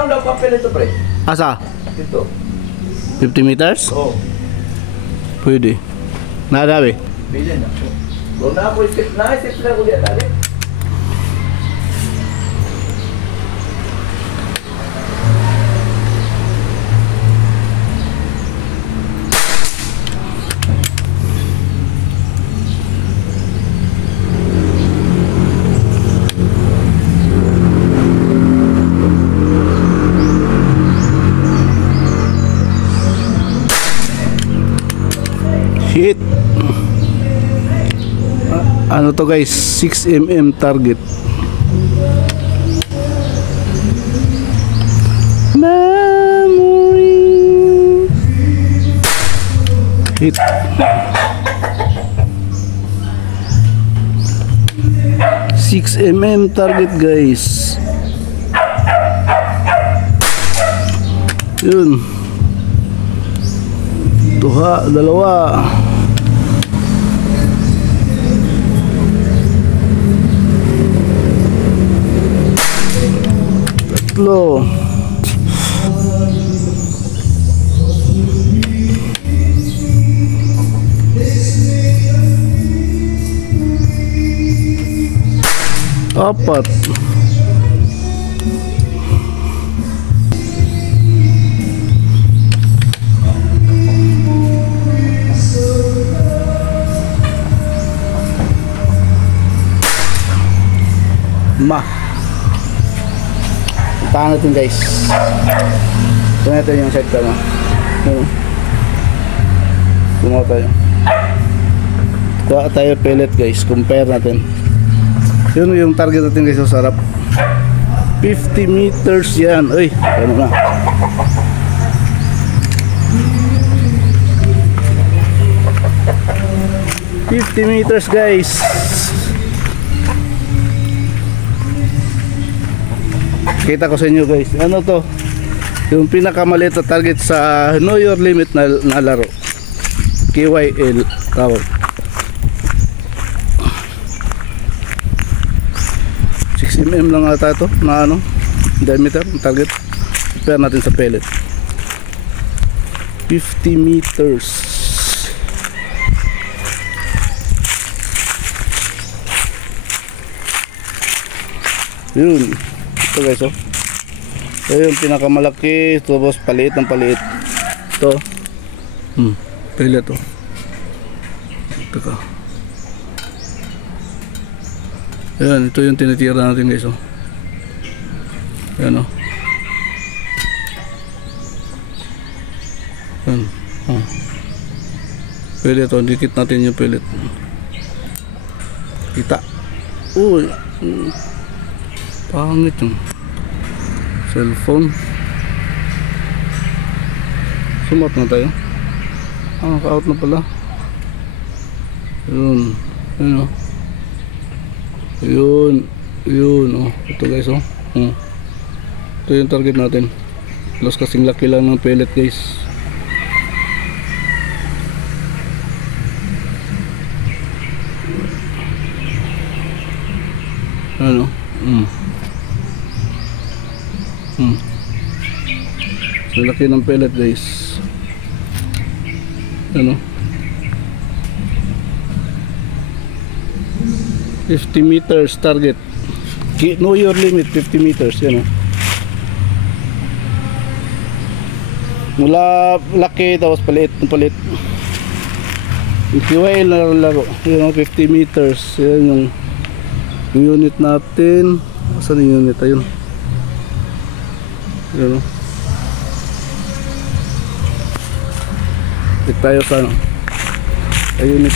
Magkano daw papel ito, pre? Asa? Ito. 50 meters? Oo. Pwede. Nadabi? Bilhin na. Kung na ako isip na ko diyan dali. Hit. Ano to guys, 6mm target. Memory. Hit. Six mm target guys. Yun. Tuha, dalawa. Tatlo. Apat. Puntahan natin guys. Ito natin yung set ka na. Kumawa tayo. Kuha tayo pellet guys. Compare natin. Yun yung target natin guys sa harap. 50 meters yan. Uy, ano na. $50 guys. Kita ko sa inyo guys. Ano to? Yung pinakamaliit na target sa Know Your Limit na laro. KYL tawag. 6mm lang ata ito na ano, diameter ng target. Compare natin sa pellet. 50 meters. Yun. Ito guys oh. Ito yung pinakamalaki. Tapos paliit ng paliit. Ito. Pellet oh. Ito ka. Ayan, ito yung tinitira natin guys oh. Ayan oh. Ayan. Oh. Pellet oh, dikit natin yung pellet. Kita. Uy. Pangit yung cellphone. Sumat na tayo. Naka-out na pala. Yun. Ayan oh. Yun oh. Ito guys oh. Ito yung target natin. Plus kasing laki lang ng pellet guys. Ano? So laki ng pellet guys. Ano? 50 meters target. Know your limit, 50 meters. Yan o. Mula laki, tapos palit. Yung QL na laro. Yan o, 50 meters. Yan yung unit natin. Saan yung unit? Ayun. Yan o. Click tayo sa ano. Unit.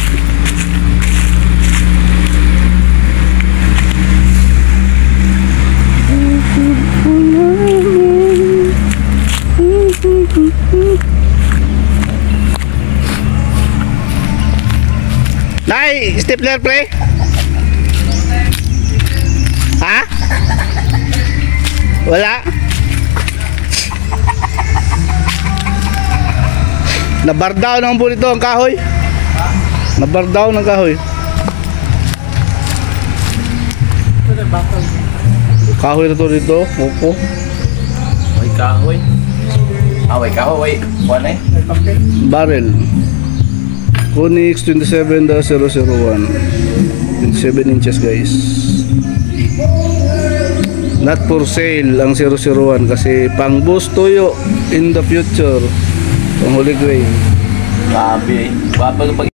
Nay, stapler pre? Ha? Wala? Nabardaw ng bulito ang kahoy. Nabardaw ng kahoy. Kahoy na to dito. Opo. kahoy. Away kahoy. Kuan eh. Barrel. Konix 27-001. 27 inches guys. Not for sale ang 001 kasi pang boost toyo in the future. Pang huli grain. Grabe. Wapag pag